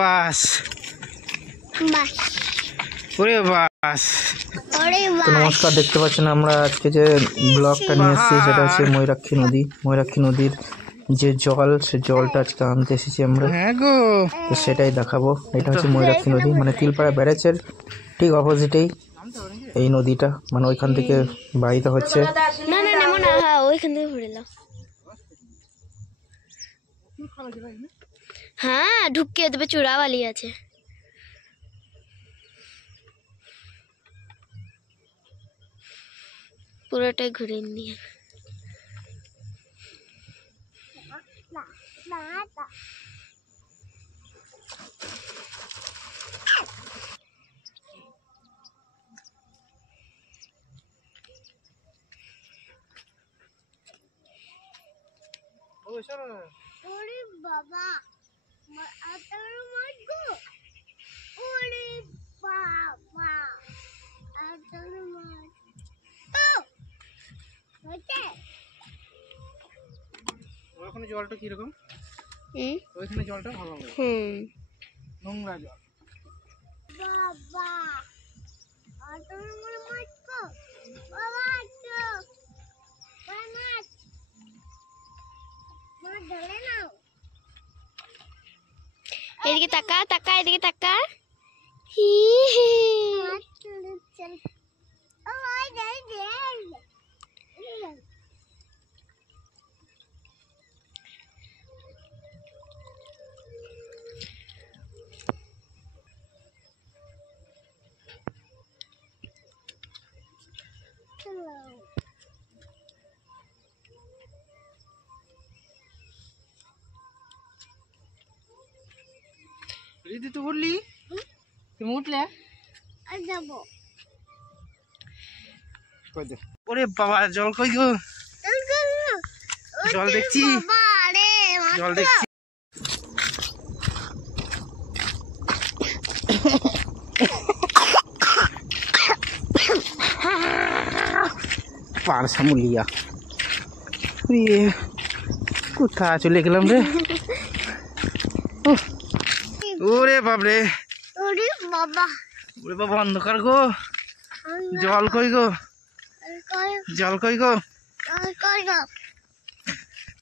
বাস ওরে বাস। নমস্কার, দেখতে পাচ্ছেন আমরা আজকে যে ব্লগটা নিয়ে এসেছি সেটা হচ্ছে ময়ূরাক্ষী নদী। ময়ূরাক্ষী নদীর যে জল, সে জলটা আজকে আনতে এসেছি আমরা, তো সেটাই দেখাবো। এটা হচ্ছে ময়ূরাক্ষী নদী, মানে তিলপাড়া ব্যারেজের ঠিক অপোজিটেই এই নদীটা, মানে ওইখান থেকে বাহিত হচ্ছে। হ্যাঁ ঢুকিয়ে দেবে, চূড়াওয়ালি আছে। পুরোটাই ঘুরে নিয়ে বাবা ওখানে জলটা কিরকম? ওইখানে জলটা ভালো, নোংরা জল। বাবা এদিকে তাকা তাকা, এদিকে তাকা। হি হি রিদি তো উঠলি, তুমি উঠলে যাবো। ওরে বাবা, জল কই গো? জল দেখছি, জল দেখছি। পারসা মুলিয়া কোথায় চলে গেলাম রে? ওরে বাবরে, ওরে বাবা, ওরে বাবা, অন্ধকার গো। জল কই গো? জল কই গো?